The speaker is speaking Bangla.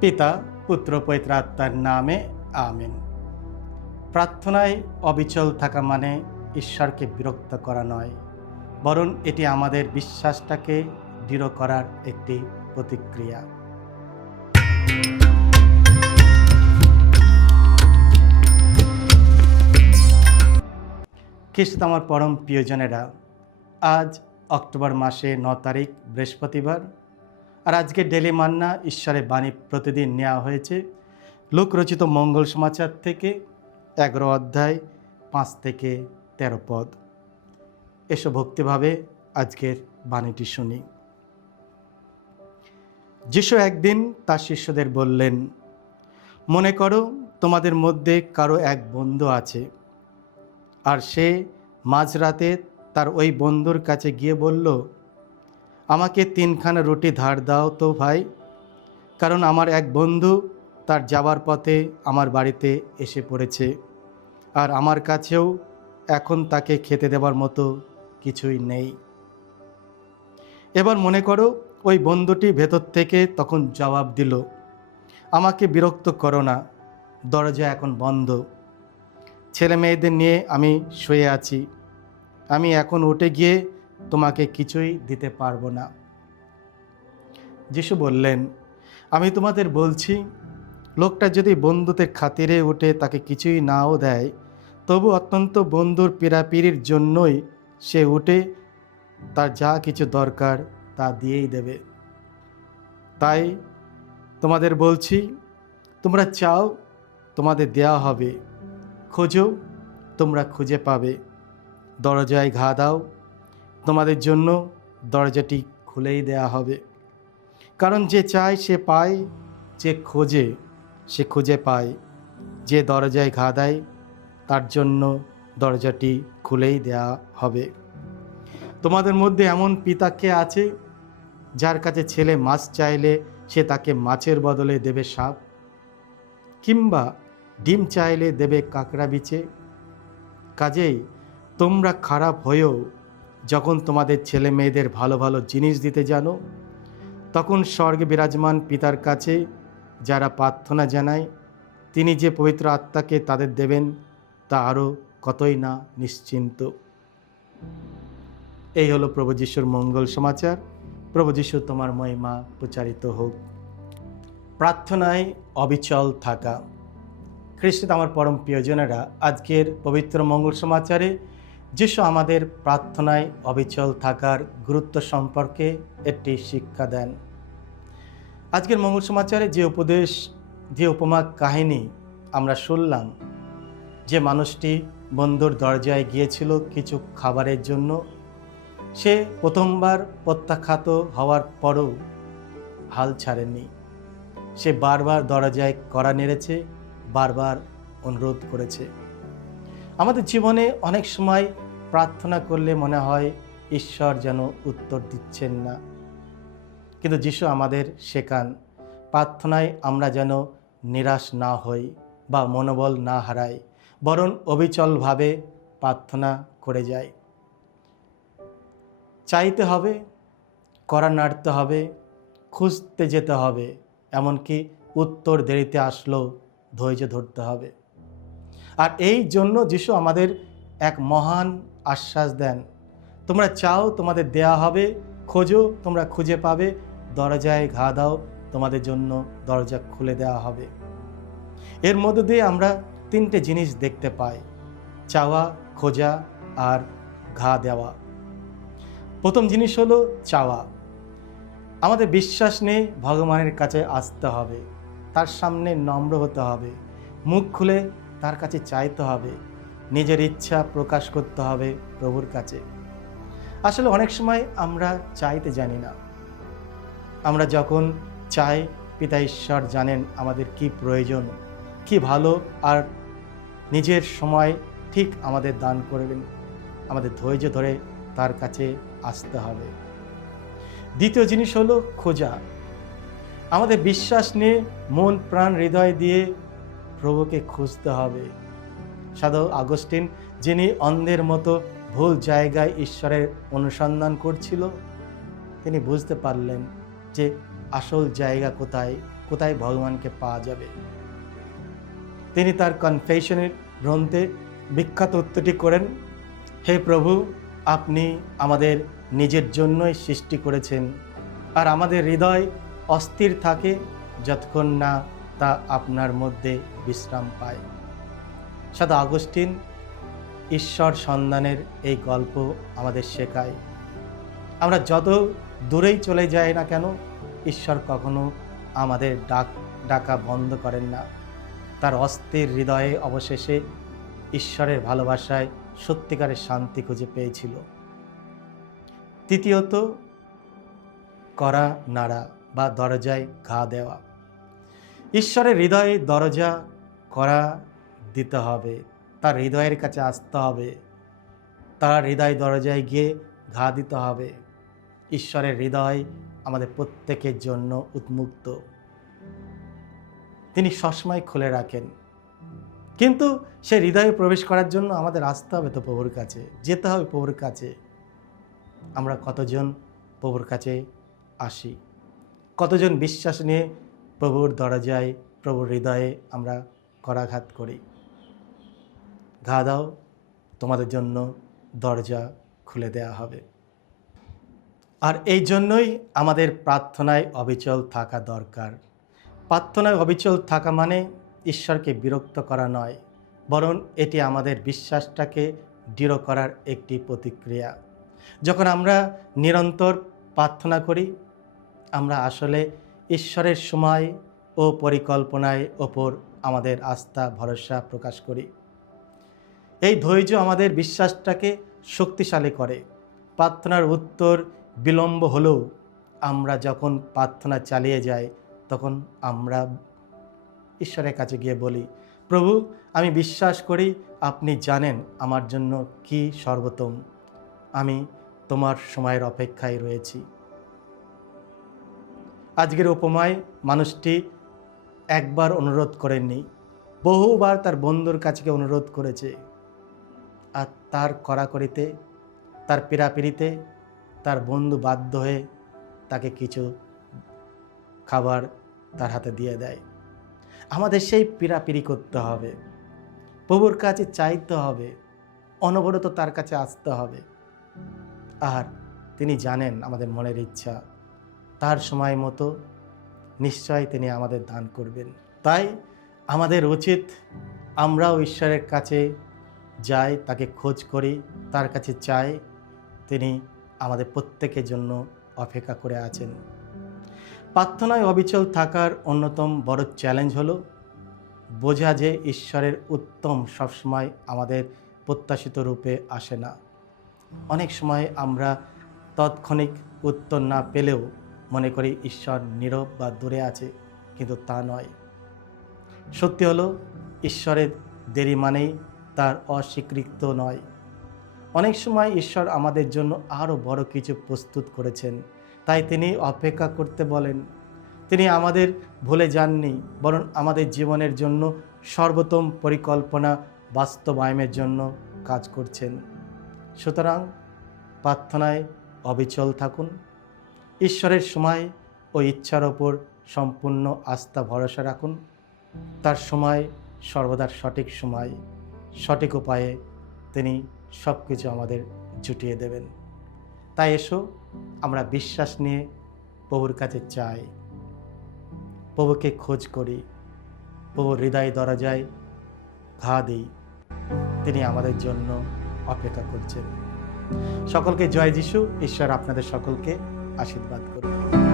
পিতা, পুত্র, পবিত্র আত্মার নামে আমিন। প্রার্থনায় অবিচল থাকা মানে ঈশ্বরকে বিরক্ত করা নয়, বরং এটি আমাদের বিশ্বাসটাকে দৃঢ় করার একটি প্রতিক্রিয়া। খ্রিস্ট আমার পরম প্রিয়জনেরা, আজ অক্টোবর মাসে 9 তারিখ বৃহস্পতিবার। আর আজকে ডেলি মান্না ঈশ্বরের বাণী প্রতিদিন নেওয়া হয়েছে লূক রচিত মঙ্গল সমাচার থেকে 11 অধ্যায় 5 থেকে 13 পদ। এসো ভক্তিভাবে আজকের বাণীটি শুনি। যিশু একদিন তার শিষ্যদের বললেন, মনে করো তোমাদের মধ্যে কারো এক বন্ধু আছে, আর সে মাঝরাতে তার ওই বন্ধুর কাছে গিয়ে বলল, আমাকে 3খানা রুটি ধার দাও তো ভাই, কারণ আমার এক বন্ধু তার যাবার পথে আমার বাড়িতে এসে পড়েছে, আর আমার কাছেও এখন তাকে খেতে দেওয়ার মতো কিছুই নেই। এবার মনে করো ওই বন্ধুটি ভেতর থেকে তখন জবাব দিল, আমাকে বিরক্ত করো না, দরজা এখন বন্ধ, ছেলে মেয়েদের নিয়ে আমি শুয়ে আছি, আমি এখন উঠে গিয়ে তোমাকে কিছুই দিতে পারবো না। যিশু বললেন, আমি তোমাদের বলছি, লোকটা যদি বন্ধুদের খাতিরে উঠে তাকে কিছুই নাও দেয়, তবু অত্যন্ত বন্ধুর পীড়াপিড়ির জন্যই সে উঠে তার যা কিছু দরকার তা দিয়েই দেবে। তাই তোমাদের বলছি, তোমরা চাও তোমাদের দেয়া হবে, খোঁজো তোমরা খুঁজে পাবে, দরজায় ঘা দাও, তোমাদের জন্য দরজাটি খুলেই দেয়া হবে। কারণ যে চায় সে পায়, যে খোঁজে সে খুঁজে পায়, যে দরজায় ঘা দেয় তার জন্য দরজাটি খুলেই দেয়া হবে। তোমাদের মধ্যে এমন পিতা কে আছে, যার কাছে ছেলে মাছ চাইলে সে তাকে মাছের বদলে দেবে সাপ, কিংবা ডিম চাইলে দেবে কাঁকড়া বিছে? কাজেই তোমরা খারাপ হয়েও যখন তোমাদের ছেলে মেয়েদের ভালো ভালো জিনিস দিতে জানো, তখন স্বর্গে বিরাজমান পিতার কাছে যারা প্রার্থনা জানায়, তিনি যে পবিত্র আত্মাকে তাদের দেবেন তা আরও কতই না নিশ্চিন্ত। এই হলো প্রভু যিশুর মঙ্গল সমাচার। প্রভু যিশু তোমার মহিমা প্রচারিত হোক। প্রার্থনায় অবিচল থাকা। খ্রিস্ট আমার পরম প্রিয়জনেরা, আজকের পবিত্র মঙ্গল সমাচারে যিশু আমাদের প্রার্থনায় অবিচল থাকার গুরুত্ব সম্পর্কে একটি শিক্ষা দেন। আজকের মঙ্গল সমাচারে যে উপদেশ, যে উপমা কাহিনী আমরা শুনলাম, যে মানুষটি বন্ধুর দরজায় গিয়েছিল কিছু খাবারের জন্য, সে প্রথমবার প্রত্যাখ্যাত হওয়ার পরও হাল ছাড়েনি। সে বারবার দরজায় কড়া নেড়েছে, বারবার অনুরোধ করেছে। আমাদের জীবনে অনেক সময় প্রার্থনা করলে মনে হয় ঈশ্বর যেন উত্তর দিচ্ছেন না, কিন্তু যিশু আমাদের শেখান প্রার্থনায় আমরা যেন নিরাশ না হই বা মনোবল না হারাই, বরং অবিচলভাবে প্রার্থনা করে যাই। চাইতে হবে, কড়া নাড়তে হবে, খুঁজতে যেতে হবে, এমনকি উত্তর দেরিতে আসলেও ধৈর্য ধরতে হবে। আর এই জন্য যিশু আমাদের এক মহান আশ্বাস দেন, তোমরা চাও তোমাদের দেয়া হবে, খোঁজো তোমরা খুঁজে পাবে, দরজায় ঘা দাও, তোমাদের জন্য দরজা খুলে দেওয়া হবে। এর মধ্যে দিয়ে আমরা 3টে জিনিস দেখতে পাই: চাওয়া, খোঁজা আর ঘা দেওয়া। প্রথম জিনিস হলো চাওয়া। আমাদের বিশ্বাস নিয়ে ভগবানের কাছে আসতে হবে, তার সামনে নম্র হতে হবে, মুখ খুলে তার কাছে চাইতে হবে, নিজের ইচ্ছা প্রকাশ করতে হবে প্রভুর কাছে। আসলে অনেক সময় আমরা চাইতে জানি না। আমরা যখন চাই, পিতা ঈশ্বর জানেন আমাদের কি প্রয়োজন, কি ভালো, আর নিজের সময় ঠিক আমাদের দান করবেন। আমাদের ধৈর্য ধরে তার কাছে আসতে হবে। দ্বিতীয় জিনিস হলো খোঁজা। আমাদের বিশ্বাস নিয়ে মন প্রাণ হৃদয় দিয়ে প্রভুকে খুঁজতে হবে। সাধু আগস্টিন, যিনি অন্ধের মতো ভুল জায়গায় ঈশ্বরের অনুসন্ধান করছিল, তিনি বুঝতে পারলেন যে আসল জায়গা কোথায়, কোথায় ভগবানকে পাওয়া যাবে। তিনি তার কনফেশনের গ্রন্থে বিখ্যাত উত্তরটি করেন, হে প্রভু, আপনি আমাদের নিজের জন্যই সৃষ্টি করেছেন, আর আমাদের হৃদয় অস্থির থাকে যতক্ষণ না তা আপনার মধ্যে বিশ্রাম পায়। সাধু আগস্টিন ঈশ্বর সন্ধানের এই গল্প আমাদের শেখায়, আমরা যত দূরেই চলে যাই না কেন, ঈশ্বর কখনো আমাদের ডাকা বন্ধ করেন না। তার অস্থির হৃদয়ে অবশেষে ঈশ্বরের ভালোবাসায় সত্যিকারের শান্তি খুঁজে পেয়েছিল। তৃতীয়ত, কড়া নাড়া বা দরজায় ঘা দেওয়া। ঈশ্বরের হৃদয়ে দরজা কড়া দিতে হবে, তার হৃদয়ের কাছে আসতে হবে, তার হৃদয় দরজায় গিয়ে ঘা দিতে হবে। ঈশ্বরের হৃদয় আমাদের প্রত্যেকের জন্য উন্মুক্ত, তিনি সবসময় খুলে রাখেন। কিন্তু সে হৃদয়ে প্রবেশ করার জন্য আমাদের আসতে হবে তো প্রভুর কাছে, যেতে হবে প্রভুর কাছে। আমরা কতজন প্রভুর কাছে আসি, কতজন বিশ্বাস নিয়ে প্রভুর দরজায়, প্রভুর হৃদয়ে আমরা করাঘাত করি। ঘা দাও, তোমাদের জন্য দরজা খুলে দেওয়া হবে। আর এই জন্যই আমাদের প্রার্থনায় অবিচল থাকা দরকার। প্রার্থনায় অবিচল থাকা মানে ঈশ্বরকে বিরক্ত করা নয়, বরং এটি আমাদের বিশ্বাসটাকে দৃঢ় করার একটি প্রতিক্রিয়া। যখন আমরা নিরন্তর প্রার্থনা করি, আমরা আসলে ঈশ্বরের সময় ও পরিকল্পনায় ওপর আমাদের আস্থা ভরসা প্রকাশ করি। এই ধৈর্য আমাদের বিশ্বাসটাকে শক্তিশালী করে। প্রার্থনার উত্তর বিলম্ব হলেও আমরা যখন প্রার্থনা চালিয়ে যাই, তখন আমরা ঈশ্বরের কাছে গিয়ে বলি, প্রভু, আমি বিশ্বাস করি আপনি জানেন আমার জন্য কি সর্বোত্তম। আমি তোমার সময়ের অপেক্ষায় রয়েছি। আজকের উপমায় মানুষটি একবার অনুরোধ করেননি, বহুবার তার বন্ধুর কাছে অনুরোধ করেছে। আর তার কড়াকড়িতে, তার পীড়াপিড়িতে তার বন্ধু বাধ্য হয়ে তাকে কিছু খাবার তার হাতে দিয়ে দেয়। আমাদের সেই পীড়াপিড়ি করতে হবে, প্রভুর কাছে চাইতে হবে, অনবরত তার কাছে আসতে হবে। আর তিনি জানেন আমাদের মনের ইচ্ছা, তার সময় মতো নিশ্চয় তিনি আমাদের দান করবেন। তাই আমাদের উচিত আমরাও ঈশ্বরের কাছে যাই, তাকে খোঁজ করি, তার কাছে চাই। তিনি আমাদের প্রত্যেকের জন্য অপেক্ষা করে আছেন। প্রার্থনায় অবিচল থাকার অন্যতম বড় চ্যালেঞ্জ হলো বোঝা যে ঈশ্বরের উত্তম সবসময় আমাদের প্রত্যাশিত রূপে আসে না। অনেক সময় আমরা তৎক্ষণিক উত্তর না পেলেও মনে করি ঈশ্বর নীরব বা দূরে আছে, কিন্তু তা নয়। সত্যি হলো ঈশ্বরের দেরি মানেই তার অস্বীকৃত নয়। অনেক সময় ঈশ্বর আমাদের জন্য আরও বড় কিছু প্রস্তুত করেছেন, তাই তিনি অপেক্ষা করতে বলেন। তিনি আমাদের ভুলে যাননি, বরং আমাদের জীবনের জন্য সর্বোত্তম পরিকল্পনা বাস্তবায়নের জন্য কাজ করছেন। সুতরাং প্রার্থনায় অবিচল থাকুন, ঈশ্বরের সময় ও ইচ্ছার ওপর সম্পূর্ণ আস্থা ভরসা রাখুন। তার সময় সর্বদা সঠিক সময়, সঠিক উপায়ে তিনি সব কিছু আমাদের জুটিয়ে দেবেন। তাই এসো আমরা বিশ্বাস নিয়ে প্রভুর কাছে চাই, প্রভুকে খোঁজ করি, প্রভুর হৃদয় দরজায় ঘা দিই। তিনি আমাদের জন্য অপেক্ষা করছেন। সকলকে জয় যিশু। ঈশ্বর আপনাদের সকলকে আশীর্বাদ করুন।